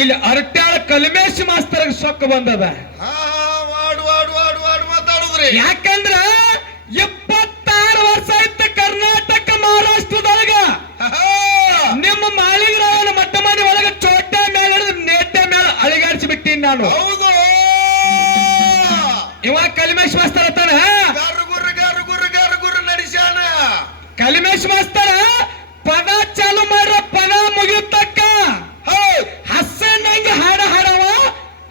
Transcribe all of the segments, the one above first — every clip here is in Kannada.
ಇಲ್ಲಿ ಅರಟ್ಯಾಳ ಕಲ್ಮೇಶ್ ಮಾಸ್ತರ್ ಸೊಕ್ಕ ಬಂದದ. ಮಾತಾಡುದ್ರಿ ಯಾಕಂದ್ರ 26 ವರ್ಷ ಆಯ್ತು ಕರ್ನಾಟಕ ಮಹಾರಾಷ್ಟ್ರದೊಳಗ ನಿಮ್ಮ ಮಾಳಿಗರಾವನ ಮಟ್ಟ ಮನೆ ಒಳಗ ಚೋಟ ಮೇಲೆ ನೇಟೆ ಮೇಲೆ ಅಳಿಗಾಡ್ಸಿ ಬಿಟ್ಟಿನಿ ನಾನು. ಹೌದು, ಇವಾಗ ಕಲ್ಮೇಶ್ ಮಾಸ್ತರ್ ಅತ್ತಾನ. ಗರು ನಡೆಸ್ಯಾನ. ಕಲ್ಮೇಶ್ ಮಾಸ್ತರ ಪದ ಚಾಲು ಮಾಡ್ರ ಪದ ಮುಗಿಯುತ್ತಕ್ಕ ಹಸನಂಗ ಹಾಡ ಹಾಡವ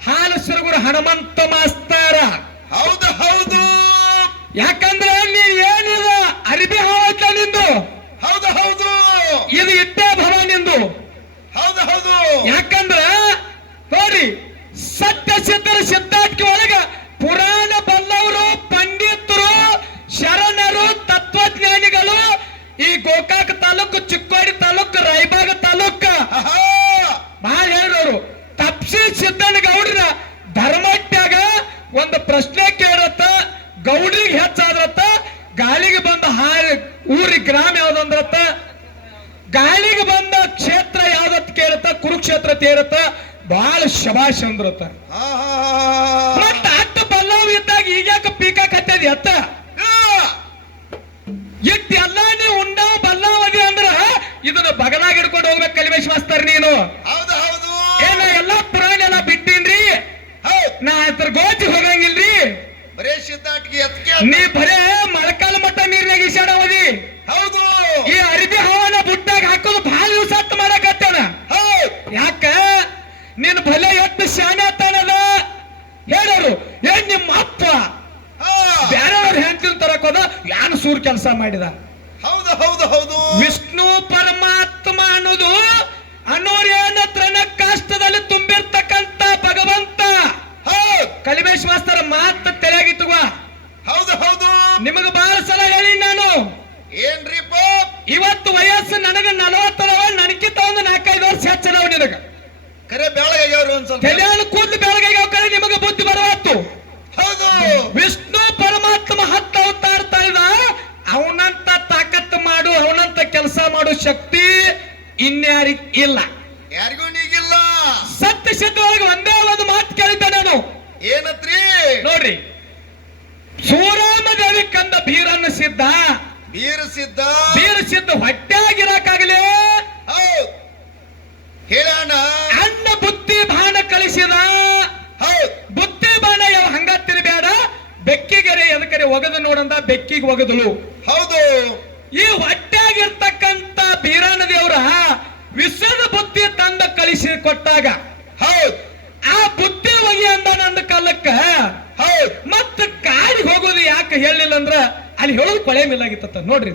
ಹಾಲು ಸುರಗುರು ಹನುಮಂತ ಮಾಸ್ತರ. ಹೌದು ಹೌದು, ಯಾಕಂದ್ರೆ ನೀ ಏನಿದ ಅರಿಬಿ ಹಾವತ್ತ ನಿಂದು. ಹೌದು ಹೌದು, ಇದು ಇಟ್ಟೆ ಭವ ನಿಂದು. ಹೌದು ಹೌದು, ಯಾಕಂದ್ರ ನೋಡಿ ಸತ್ಯ ಸಿದ್ಧರ ಸಿದ್ಧಾರ್ಥಿ ಒಳಗ ಪುರಾಣ ಬಲ್ಲವರು, ಪಂಡಿತರು, ಶರಣರು, ತತ್ವಜ್ಞಾನಿಗಳು ಈ ಗೋಕಾಕ ತಾಲೂಕು, ಚಿಕ್ಕೋಡಿ ತಾಲೂಕು, ರಾಯಬಾಗ ತಾಲೂಕು ಬಹಳ ಹೇಳಿದವರು. ತಪ್ಸಿ ಸಿದ್ದಣ್ಣ ಗೌಡ್ರ ಧರ್ಮಟ್ಯಾಗ ಒಂದು ಪ್ರಶ್ನೆ ಕೇಳತ್ತ, ಗೌಡ್ರಿಗೆ ಹೆಚ್ಚಾದ್ರತ್ತ, ಗಾಳಿಗೆ ಬಂದ ಊರಿ ಗ್ರಾಮ ಯಾವ್ದಂದ್ರತ್ತ, ಗಾಳಿಗೆ ಬಂದ ಕ್ಷೇತ್ರ ಯಾವ್ದತ್ ಕೇಳತ್ತ, ಕುರುಕ್ಷೇತ್ರ ತೇರತ್ತ, ಬಹಳ ಶಬಾಷ್ ಅಂದ್ರತ್ತ. ಮತ್ತ ಅಟ್ಟ ಬಲ್ಲವ್ ಇದ್ದಾಗ ಈಗ್ಯಾಕ ಪೀಕಾಕತ್ತದ ಎತ್ತ ಇಟ್ಟು ಎಲ್ಲ ನೀವು ಉಂಡ ಬಲ್ಲಾವಧಿ ಅಂದ್ರ ಇದನ್ನ ಬಗಲಾಗ ಹಿಡ್ಕೊಂಡು ಹೋಗ್ಬೇಕು ಕಲ್ಮೇಶ್ ಮಾಸ್ತರ್ ನೀನು. ಹೌದು ಹೌದು, ಏನ ಎಲ್ಲಾ ಪುರಾಣ ಎಲ್ಲ ಬಿಟ್ಟಿನ್ರಿ, ನಾ ಅದ್ರ ಗೋಚಿ ಹೋಗಂಗಿಲ್ರಿ. ಬರೇ ಸಿದ್ಧಾಟಿಗೆ ನೀ ಬರೇ ಮೊಳಕಾಲ ಮಟ್ಟ ನೀರ್ನಾಗ ಈಸಾಡವದಿ. ಹೌದು, ಈ ಅರಿಬಿ ಹವಾನ ಬುಟ್ಟಾಗ ಹಾಕೋದು ಬಹಳ ದಿವಸ ಹತ್ತು ಮಾಡಕತ್ತೇನ. ಯಾಕ ನೀನ್ ಭಲೆ ಎಷ್ಟು ಶಾನೆ ಆತಾನದ ಹೇಳೋರು. ಏನ್ ನಿಮ್ಮ ಅಪ್ಪ ಬೇರೆಯವ್ರ ಹೆಂಡತಿ ತರಕೋದ ಯಾನು ಸೂರ್ ಕೆಲಸ ಮಾಡಿದ. ಹೌದು ಹೌದು ಹೌದು, ವಿಷ್ಣು ಪರಮಾತ್ಮ ಅನ್ನೋದು ಅನ್ನೋರೇನ ತ್ರಣ ಕಾಷ್ಟದಲ್ಲಿ ತುಂಬಿರ್ತಕ್ಕಂತ ಭಗವಂತ. ಕಲಿಮೇಶ್ ಮಾಸ್ತರ ಮಾತ ತೆರೆಯಾಗಿತ್ತು. ಹೌದು ಹೌದು, ನಿಮಗ ಬಹಳ ಸಲ ಹೇಳಿ ನಾನು. ಏನ್ರಿಪ್ಪ ಇವತ್ತು ವಯಸ್ಸು ನನಗ 40 ನನಗಿಂತ ಒಂದು 4-5 ವರ್ಷ ಹೆಚ್ಚದವ ನಿನಗ. ಕರೆ ಬೆಳಗಾಗ್ಯಾವ್ರು ಒಂದ್ ಸ್ವಲ್ಪ ತಲೆಯನ್ನು ಕೂದಲು ಬೆಳಗಾಗ್ಯಾವ ಕಡೆ ನಿಮಗ ಬುದ್ಧಿ ಬರವತ್ತು. ಹೌದು, ವಿಷ್ಣು ಪರಮಾತ್ಮ 10 ಅವತಾರ ತಾಳಿದ. ಅವನಂತ ತಾಕತ್ತು ಮಾಡು, ಅವನಂತ ಕೆಲಸ ಮಾಡು ಶಕ್ತಿ ಇನ್ಯಾರಿಗ ಇಲ್ಲ, ಯಾರಿಗೂ ನೀಗಿಲ್ಲ. ಸತ್ಯ ಸಿದ್ಧೊಳಗೆ ಒಂದೇ ಒಂದು ಮಾತು ಕೇಳಿದ್ದೆ ನಾನು. ಏನತ್ರಿ ನೋಡ್ರಿ, ಸೂರಾಮ ದೇವಿ ಕಂದ ಬೀರನ್ನ ಸಿದ್ಧ, ಬೀರ ಸಿದ್ಧ ಹೊಟ್ಟೆಯಾಗಿರಕಾಗಲೇ ಹೇಳೋಣ. ಅನ್ನ ಬುದ್ಧಿ ಬಾಣ ಕಳಿಸಿದ. ಬುದ್ಧಿ ಬಾಣ ಯಾವ ಹಂಗ ತಿರ್ಬೇಡ, ಬೆಕ್ಕಿಗೆರೆ ಎದಕರೆ ಒಗದು ನೋಡಂದ, ಬೆಕ್ಕಿಗೆ ಒಗದಳು. ಹೌದು, ಈ ಹೊಟ್ಟೆಯಾಗಿರ್ತಕ್ಕಂತ ಬೀರಣ್ಣ ದೇವ್ರ ವಿಶ್ವದ ಬುದ್ಧಿ ತಂದ ಕಳಿಸಿ ಕೊಟ್ಟಾಗ ಆ ಬುದ್ಧಿ ಒಗಿ ಅಂದ ನಂದ ಕಾಲಕ್ಕ ಮತ್ತ ಕಾಡಿಗೆ ಹೋಗೋದು ಯಾಕೆ ಹೇಳಿಲ್ಲ ಅಂದ್ರ ಅಲ್ಲಿ ಹೇಳೋದು ಕೊಳೆ ಮೇಲಾಗಿತ್ತ. ನೋಡ್ರಿ,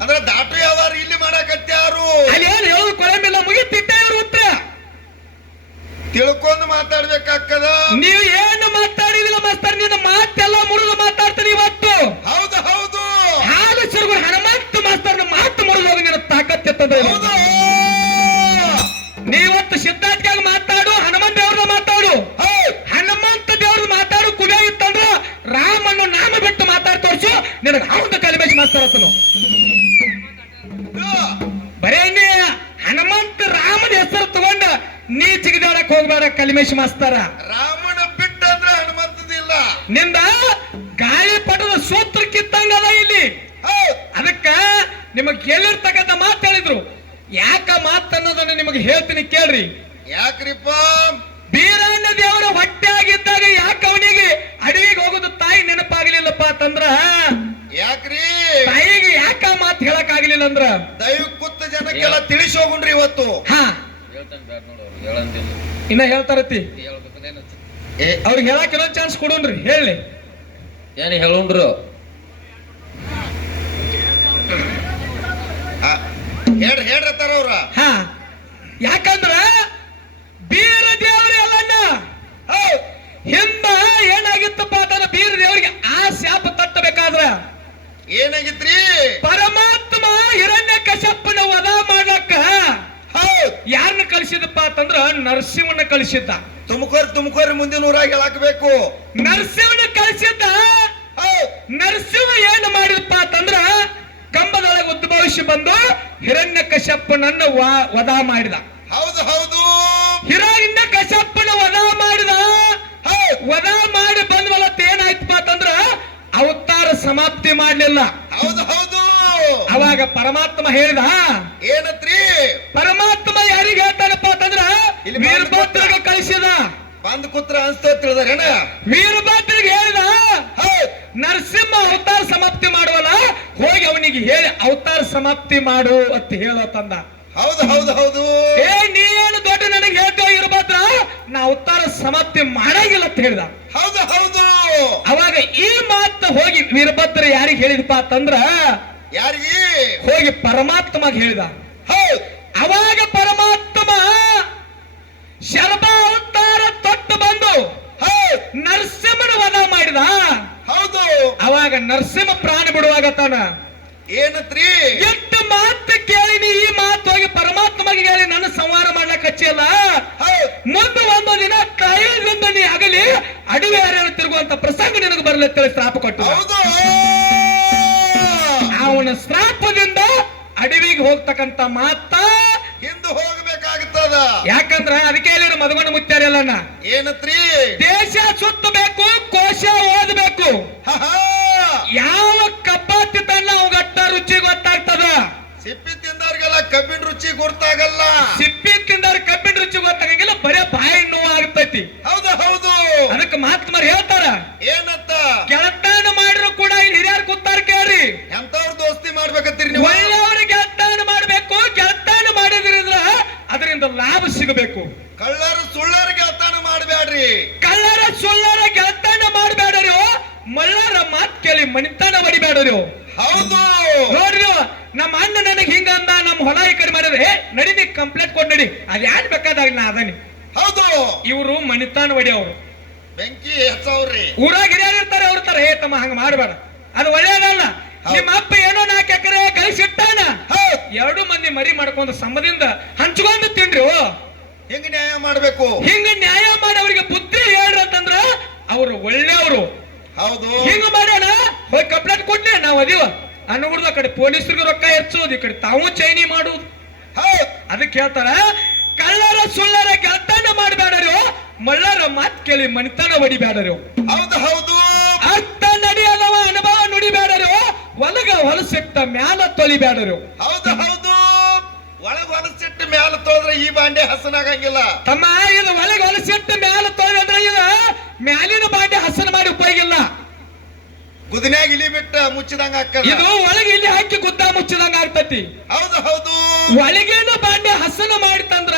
ಅಂದ್ರೆ ದಾಟು ಯಾವಾರ ಇಲ್ಲಿ ಮಾಡಕತ್ಯಾರು, ಅಲ್ಲಿ ಏನ್ ಹೇಳೋದು ಕೊಳೆ ಮೇಲ ಮುಗಿತಿಟ್ಟ ಇವ್ರ ಉತ್ತರ ತಿಳ್ಕೊಂಡು ಮಾತಾಡ್ಬೇಕಾಗ್ತದ. ನೀವು ಏನು ಮಾತಾಡಿದಿಲ್ಲ ಮಾಸ್ತರ್, ನಿನ್ನ ಮಾತೆಲ್ಲ ಮುರಿದು ಮಾತಾಡ್ತಾನೆ ಇವತ್ತು. ಹೌದು ಹೌದು, ಹಾಲು ಸುರಗುರು ಹನುಮಂತ ಮಾಸ್ತರ್ನ ಮಾತು ಮುರಿದು ಹೋಗಿ ನಿನ್ನ ತಾಕತ್ತಿರ್ತದ. ನೀವತ್ತು ಸಿದ್ಧಾರ್ಥಿಯಾಗ ಮಾತಾಡು, ಹನುಮಂತ ದೇವ್ರನ್ನ ಮಾತಾಡು. ಹನುಮಂತ ದೇವ್ರದ್ದು ಮಾತಾಡು ಕುಡಿಯ ಇತ್ತಂದ್ರ ರಾಮನ್ನು ನಾಮ ಬಿಟ್ಟು ಮಾತಾಡಿ ತೋರ್ಸು, ನಿನಗೆ ಅವನ ಕಲಿಬೇಜ್ ಮಾಸ್ತರ್ ಆತನು. ಬರೇ ನೀ ಹನುಮಂತ ರಾಮನ ಹೆಸರು ತಗೊಂಡ ನೀ ಚಿಗದಾಡಕ್ ಹೋಗ್ಬೇಡ ಕಲಿಮೇಶ್ ಮಾಸ್ತರ. ರಾಮನ ಬಿಟ್ಟ ಅಂದ್ರೆ ಹನುಮಂತದಿಲ್ಲ. ನಿಂದ ಗಾಳಿ ಪಟದ ಸೂತ್ರ ಕಿತ್ತಂಗದ ಇಲ್ಲಿ. ಅದಕ್ಕ ನಿಮಗ್ ಹೇಳಿರ್ತಕ್ಕಂಥ ಮಾತು ಹೇಳಿದ್ರು. ಯಾಕ ಮಾತನ್ನೋದನ್ನ ನಿಮಗೆ ಹೇಳ್ತೀನಿ ಕೇಳ್ರಿ. ಯಾಕ್ರಿಪ್ಪ? ಬೀರಣ್ಣ ದೇವರ ಹೊಟ್ಟೆ ಆಗಿದ್ದಾಗ ಯಾಕೆ ಅವನಿಗೆ ಅಡವಿಗೆ ಹೋಗೋದು ತಾಯಿ ನೆನಪಾಗ್ಲಿಲ್ಲಪ್ಪ ಅಂತಂದ್ರ ಯಾಕ್ರಿ? ತಾಯಿಗೆ ಯಾಕ ಮಾತು ಹೇಳಕ್ ಆಗ್ಲಿಲ್ಲ ಅಂದ್ರ ದೈವ ಕೂತ ಜನಕ್ಕೆಲ್ಲ ತಿಳಿಸಿ ಹೋಗುಣ್ರಿ ಇವತ್ತು. ಹಾ ಇನ್ನ ಹೇಳ್ತಾರತಿ ಅವ್ರಿಗೆ ಹೇಳಕ್ ಇನ್ನೊಂದ್ ಚಾನ್ಸ್ ಕೊಡೋಣ್ರಿ. ಹೇಳಿ ಏನ್ ಹೇಳುಂಡ್ರು? ಹೇಳ್ರತ್ತಾರ ಅವ್ರ. ಹಾ ಯಾಕಂದ್ರ ಬೀರ ದೇವ್ರಿ ಅಲ್ಲನ್ನ ಹಿಂದ ಏನಾಗಿತ್ತಪ್ಪ ಅಂತಂದ್ರ ಬೀರ ದೇವರಿಗೆ ಆ ಶಾಪ ತಟ್ಟಬೇಕಾದ್ರ ಏನಾಗಿತ್ರಿ? ಪರಮಾತ್ಮ ಹಿರಣ್ಯ ಕಶ್ಯಪನ ವಧ ಮಾಡಕ್ಕ ಯಾರನ್ನ ಕಳಿಸಿದಪ್ಪ ಅಂತಂದ್ರ ನರಸಿಂಹನ ಕಳಿಸಿದ್ದ. ತುಮಕೂರು ಮುಂದಿನ ಊರಾಗ ಹೇಳಾಕಬೇಕು. ನರಸಿಂಹನ ಕಳಿಸಿದ್ದ. ನರಸಿಂಹ ಏನು ಮಾಡಿದಪ್ಪ ಅಂತಂದ್ರ ಕಂಬದೊಳಗೆ ಉದ್ಭವಿಸಿ ಬಂದು ಹಿರಣ್ಯ ಕಶ್ಯಪನನ್ನ ವಧ ಮಾಡಿದ. ಹೌದು ಹಿರಣ್ಯ ಕಶ್ಯಪನ ವಧ ಮಾಡಿದ. ವಧ ಮಾಡಿ ಬಂದ್ವಲ್ಲ ಏನಾಯ್ತಪ್ಪ ಅಂತಂದ್ರ ಅವತಾರ ಸಮಾಪ್ತಿ ಮಾಡ್ಲಿಲ್ಲ. ಹೌದು ಹೌದು. ಅವಾಗ ಪರಮಾತ್ಮ ಹೇಳಿದ, ಏನತ್ರಿ? ಪರಮಾತ್ಮ ಯಾರಿಗೆ ಹೇಳ್ತಾನಪ್ಪ ಅಂತಂದ್ರ ಇಲ್ಲಿ ವೀರಭದ್ರಿಗೆ ಕಳಿಸಿದ. ಬಂದ್ ಕೂತ್ರ ಅನ್ಸ್ತ ತಿಳಿದಾರೇನ? ವೀರಭದ್ರಿಗೆ ಹೇಳಿದ, ನರಸಿಂಹ ಅವತಾರ ಸಮಾಪ್ತಿ ಮಾಡುವಲ್ಲ, ಹೋಗಿ ಅವನಿಗೆ ಹೇಳಿ ಅವತಾರ ಸಮಾಪ್ತಿ ಮಾಡು ಅಂತ ಹೇಳತಂದ. ಹೌದು ಹೌದು ಹೌದು. ನೀನು ದೊಡ್ಡ ನನಗೆ ಹೇಳ್ತೇವೆ ವೀರಭದ್ರ, ನಾ ಅವತಾರ ಸಮಾಪ್ತಿ ಮಾಡಂಗಿಲ್ಲ ಅಂತ ಹೇಳ್ದ. ಹೌದು ಹೌದು. ಅವಾಗ ಈ ಮಾತು ಹೋಗಿ ವೀರಭದ್ರ ಯಾರಿಗೆ ಹೇಳಿದಪ್ಪ ಅಂತಂದ್ರ ಯಾರಿಗೆ? ಹೋಗಿ ಪರಮಾತ್ಮಗೆ ಹೇಳಿದ. ಹೌದು. ಅವಾಗ ಪರಮಾತ್ಮ ಶರ್ಮ ಅವತಾರ ತೊಟ್ಟು ಬಂದು ನರಸಿಂಹನ ವಧ ಮಾಡಿದ. ಹೌದು. ಅವಾಗ ನರಸಿಂಹ ಪ್ರಾಣ ಬಿಡುವಾಗ ತಾನ ಏನತ್ರಿ? ಎಷ್ಟು ಮಾತು ಕೇಳಿನಿ, ಈ ಮಾತು ಹೋಗಿ ಪರಮಾತ್ಮಗೆ ಹೇಳಿ ನನ್ನ ಸಂಹಾರ ಮಾಡ್ಲಕ್ ಹಚ್ಚಿಲ್ಲ. ಮುಂದೆ ಒಂದು ದಿನ ಕೈಯಿಂದ ನೀ ಆಗಲಿ ಅಡವಿ ಯಾರ್ಯಾರು ತಿರುಗುವಂತ ಪ್ರಸಂಗ ನಿನಗೆ ಬರ್ಲತ್ತೇಳಿ ಶ್ರಾಪ ಕೊಟ್ಟು. ಹೌದು. ಅವನ ಶ್ರಾಪದಿಂದ ಅಡವಿಗೆ ಹೋಗ್ತಕ್ಕಂತ ಮಾತ ಹಿಂದೆ ಹೋಗ್ಬೇಕಾಗುತ್ತದ. ಯಾಕಂದ್ರ ಅದಕ್ಕೆ ಹೇಳಿದ್ರು ಮಧುಗಣ ಮುತ್ಯಾರೆಲ್ಲ, ಏನತ್ರಿ? ದೇಶ ಸುತ್ತಬೇಕು, ಕೋಶ ಓದಬೇಕು. ಯಾವ ಕಬ್ಬಾತಿ ತನ್ನ ಅವಗಟ್ಟ ರುಚಿ ಗೊತ್ತಾಗ್ತದ. ಸಿಪ್ಪಿ ತಿಂದವ್ರಿಗೆಲ್ಲ ಕಬ್ಬಿನ ರುಚಿ ಗೊತ್ತಾಗಲ್ಲ. ಸಿಪ್ಪಿ ತಿಂದವ್ರ ಕಬ್ಬಿನ ರುಚಿ ಗೊತ್ತಾಗಂಗಿಲ್ಲ, ಬರೇ ಬಾಯಿ ನೋವು ಆಗ್ತೈತಿ. ಹೌದು ಹೌದು. ಅದಕ್ಕೆ ಮಹಾತ್ಮರು ಹೇಳ್ತಾರ, ಏನಂತ? ಗೆಳತಾನ ಮಾಡಿದ್ರು ಕೂಡ ಇಲ್ಲಿ ಹಿರಿಯರು ಕೂತಾರ ಕೇಳ್ರಿ. ಎಂತವ್ರ ದೋಸ್ತಿ ಮಾಡ್ಬೇಕತ್ತೀರಿ ನೀವು? ಒಳ್ಳೆಯವ್ರ ಗೆಳತಾನ ಮಾಡ್ಬೇಕು. ಗೆಳತಾನ ಮಾಡಿದ್ರಿಂದ ಅದರಿಂದ ಲಾಭ ಸಿಗಬೇಕು. ಕಳ್ಳರು ಸುಳ್ಳರ ಗೆಳತಾನ ಮಾಡಬೇಡ್ರಿ. ಕಳ್ಳರ ಸುಳ್ಳರ ಗೆಳತಾನ ಮಾಡಬೇಡ್ರಿ. ಮಳ್ಳರ ಮಾತ್ ಕೇಳಿ ಮನಿತನ ಹೊಡಿಬೇಡ್ರಿ. ಹೌದು ನೋಡ್ರಿ, ನಮ್ಮ ಅಣ್ಣ ನನಗೆ ಹಿಂಗಂದ, ನಮ್ಮ ಹೊಲ ಈ ಕಡೆ ಮಾಡಿದ್ರೆ ನಡಿ ಕಂಪ್ಲೇಂಟ್ ಕೊಡ್ ನಡಿ, ಅದ್ ಯಾರು ಬೇಕಾದಾಗ ನಾ ಅದನಿ. ಹೌದು. ಇವರು ಮನಿತಾನ ಹೊಡಿಯವ್ರು, ಬೆಂಕಿ ಹೆಚ್ಚವ್ರಿ. ಊರಾಗ ಹಿರಿಯರು ಇರ್ತಾರೆ, ಅವ್ರ ತರ ತಮ್ಮ ಹಂಗ ಮಾಡಬೇಡ, ಅದು ಒಳ್ಳೇದಲ್ಲ. ನಿಮ್ಮ ಅಪ್ಪ ಏನೋ 4 ಎಕರೆ ಗಳಿಸಿಟ್ಟಾನ, 2 ಮಂದಿ ಮರಿ ಮಾಡ್ಕೊಂಡು ಸಮದಿಂದ ಹಂಚ್ಕೊಂಡು ತಿನ್ರಿ. ಹೆಂಗ ನ್ಯಾಯ ಮಾಡ್ಬೇಕು? ಹಿಂಗ ನ್ಯಾಯ ಮಾಡಿ ಅವ್ರಿಗೆ ಬುದ್ಧಿ ಹೇಳ್ರಿ ಅಂತಂದ್ರ ಅವ್ರು ಒಳ್ಳೆಯವರು. ಹೌದು. ಹಿಂಗ ಮಾಡೋಣ, ಹೋಗಿ ಕಂಪ್ಲೇಂಟ್ ಕೊಡ್ಲಿ, ನಾವ್ ಅದೀವ ಅನ್ನುಗುಡ್ದು. ಆ ಕಡೆ ಪೊಲೀಸರಿಗೆ ರೊಕ್ಕ ಹೆಚ್ಚೋದು, ಈ ಕಡೆ ತಾವು ಚೈನಿ ಮಾಡುದು. ಅದಕ್ಕೆ ಹೇಳ್ತಾರ, ಕಳ್ಳರ ಸುಳ್ಳರ ಗೆಳತನ ಮಾಡಬೇಡರು, ಮಳ್ಳರ ಮಾತ್ ಕೇಳಿ ಮನಿತನ ಹೊಡಿಬೇಡರು. ಹೌದು ಹೌದು. ಅರ್ಥ ನಡೆಯದವ ಅನುಭವ ನುಡಿಬೇಡರು, ಒಳಗ ಹೊಲಸಿಟ್ಟ ಮ್ಯಾಲ ತೊಳಿಬೇಡರು. ಹೌದು ಹೌದು. ಒಳಗ ಹೊಲಸಿಟ್ಟ ಮ್ಯಾಲ ತೊಳೆದ್ರೆ ಈ ಬಾಂಡೆ ಹಸನಾಗಂಗಿಲ್ಲ ತಮ್ಮ. ಇದು ಒಳಗ ಹೊಲಸಿಟ್ಟ ಮ್ಯಾಲ ತೊಳೆದ್ರೆ ಇದು ಮ್ಯಾಲಿನ ಬಾಂಡೆ ಹಸನ ಮಾಡಿ ಉಪಯೋಗ ಇಲ್ಲ. ಗುದಿನ್ಯಾಗ ಇಲಿ ಬಿಟ್ಟ ಮುಚ್ಚಿದಂಗ ಹಾಕಲ್ಲ. ಇದು ಒಳಗೆ ಇಲ್ಲಿ ಹಾಕಿ ಗುದ್ದ ಮುಚ್ಚಿದಂಗ ಆಗ್ತತಿ. ಹೌದು ಹೌದು. ಒಳಗೇನ ಬಾಂಡೆ ಹಸನ ಮಾಡಿತಂದ್ರ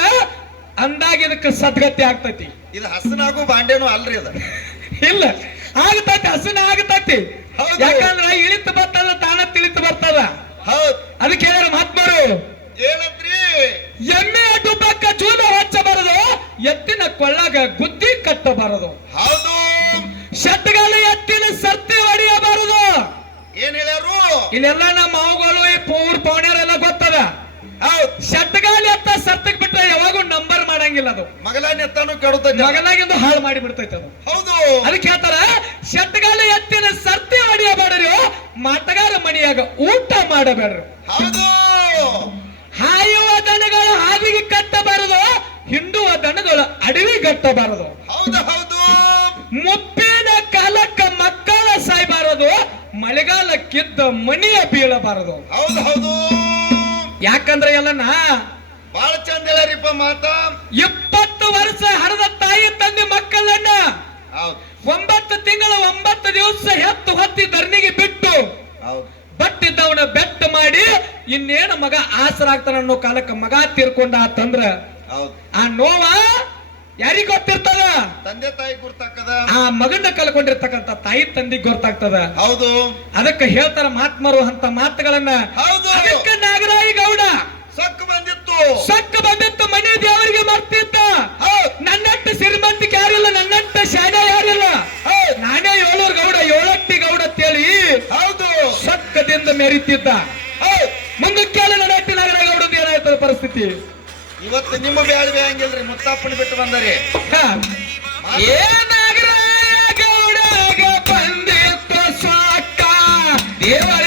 ಅಂದಾಗ ಇದಕ್ಕೆ ಸದ್ಗತಿ ಆಗ್ತತಿ. ಇದು ಹಸನಾಗೂ ಬಾಂಡೆನೂ ಅಲ್ರಿ ಅದ. ಇಲ್ಲ, ಆಗತತಿ, ಹಸನ ಆಗತತಿ. ಹೌದು. ಯಾಕಂದ್ರ ಇಳಿತು ಬರ್ತದ, ತಾನ ತಿಳಿತು ಬರ್ತದ. ಹೌದ್. ಅದಕ್ಕೆ ಹೇಳಿದ್ರು ಮಹಾತ್ಮರು, ಏನಂತ್ರಿ? ಎಮ್ಮೆ ಡುಬ್ಬಕ್ಕ ಜೂದ ಹಚ್ಚಬಾರದು, ಎತ್ತಿನ ಕೊಳ್ಳಾಗ ಗುದ್ದಿ ಕಟ್ಟಬಾರದು. ಹೌದು. ಶಟ್ಗಾಲ ಎತ್ತಿನ ಸರ್ತಿ ಹೊಡೆಯಬಾರದು. ಏನ್ ಹೇಳ್ಯಾರು? ಇಲ್ಲೆಲ್ಲ ನಮ್ಮ ಮಾವುಗಳು ಈ ಪೂರ್ ಪೌಣ್ಯರೆಲ್ಲ ಗೊತ್ತದ. ಹೌದ್. ಶಟ್ಗಾಲಿ ಎತ್ತ ಸತ್ತಕ್ ಬಿಟ್ರೆ ಯಾವಾಗೂ ನಂಬರ್ ಮಾಡಂಗಿಲ್ಲ. ಅದು ಮಗಲಾನ ಎತ್ತಾನು ಕೆಡುತ್ತೈತಿ, ಮಗಲಾಗಿಂದು ಹಾಳು ಮಾಡಿ ಬಿಡ್ತೈತೆ ಅದು. ಹೌದು. ಅದಕ್ಕೆ ಹೇಳ್ತಾರ, ಶಟ್ಗಾಲ ಎತ್ತಿನ ಸರ್ತಿ ಹೊಡೆಯಬಾರರು, ಮಾಟಗಾರ ಮಣಿಯಾಗ ಊಟ ಮಾಡಬೇಡ್ರು. ಹೌದು. ಹಾಯುವ ದನಗಳ ಹಾದಿಗೆ ಕಟ್ಟಬಾರದು, ಹಿಂಡುವ ದನಗಳು ಅಡವಿ ಕಟ್ಟಬಾರದು. ಹೌದು ಹೌದು. ಮುಪ್ಪಿನ ಕಾಲಕ್ಕ ಮಕ್ಕಳ ಸಾಯ್ಬಾರದು, ಮಳೆಗಾಲಕ್ಕಿದ್ದ ಮನಿಯ ಬೀಳಬಾರದು. ಹೌದು ಹೌದು. ಯಾಕಂದ್ರೆ ಎಲ್ಲನ ಬಾಳ ಚಂದ ಹೇಳ್ಯಾರಿಪ್ಪ ಮಾತ. 20 ವರ್ಷ ಹರದ ತಾಯಿ ತಂದೆ ಮಕ್ಕಳನ್ನ ಹೌದು. 9 ತಿಂಗಳ 9 ದಿವಸ ಹೆತ್ತು ಹೊತ್ತಿ ಧರಣಿಗೆ ಬಿಟ್ಟು ಹೌದು. ಬಟ್ಟಿದ್ದವನ ಬೆಟ್ಟ ಮಾಡಿ ಇನ್ನೇನು ಮಗ ಆಸರಾಗ್ತಾನ ಅನ್ನೋ ಕಾಲಕ್ಕೆ ಮಗ ತೀರ್ಕೊಂಡ ಆತಂದ್ರ ಹೌದು. ಆ ನೋವ ಯಾರಿಗ ಗೊತ್ತಿರ್ತದ? ತಂದೆ ತಾಯಿ ಗುರ್ತಾಕದ. ಆ ಮಗನ ಕಳ್ಕೊಂಡಿರ್ತಕ್ಕಂಥ ತಾಯಿ ತಂದಿ ಗೊತ್ತಾಗ್ತದ. ಹೌದು. ಅದಕ್ಕೆ ಹೇಳ್ತಾರ ಮಹಾತ್ಮರು ಅಂತ ಮಾತುಗಳನ್ನ. ಹೌದು. ಅದಕ್ಕೆ ನಾಗರಾಯಿ ಗೌಡ ಸೊಕ್ಕ ಬಂದಿತ್ತು, ಸಕ್ಕ ಬಂದಿತ್ತು, ಮನೆ ದೇವರಿಗೆ ಮರ್ತಿದ್ದ. ನನ್ನಟ್ಟು ಸಿರಿಮಂತಿಗೆ ಯಾರಿಲ್ಲ, ನನ್ನಟ್ಟು ಶಾನೆ ಯಾರಿಲ್ಲ. ನಾನೇ 7 ಗೌಡ, 7 ಗೌಡ ಅಂತೇಳಿ ಹೌದು ಸಕ್ಕದಿಂದ ಮೆರಿತಿದ್ದ. ಮುಂದಕ್ಕೆ ನನ್ನಟ್ಟಿ ನಾಗರಾಯಿ ಗೌಡದ ಏನಾಯ್ತದ ಪರಿಸ್ಥಿತಿ? ಇವತ್ತು ನಿಮ್ಮ ಬ್ಯಾಳ್ವೆ ಹಂಗಿಲ್ರಿ, ಮುತ್ತಪ್ಪನ ಬಿಟ್ಟು ಬಂದರಿ. ಏನಾಗರಾಯ ಗೌಡಗ ಬಂದಿತ್ತು ಸಾಕ ದೇವರ